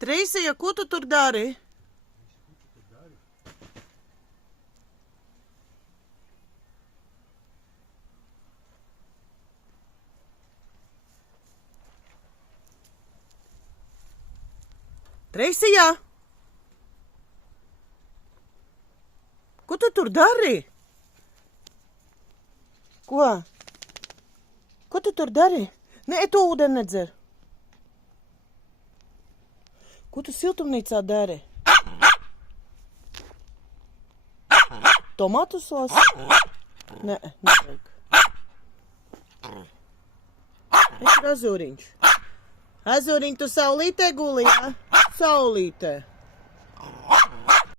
Treisija, ko tu tur dari? Treisija! Ko tu tur dari? Ko? Ko tu tur dari? Nē, to ūdeni nedzer. Ko tu siltumnīcā dari? Tomātu sosu? Nē, nevajag. Es ir azūriņš. Azūriņ, tu saulītē guli, jā? Saulītē.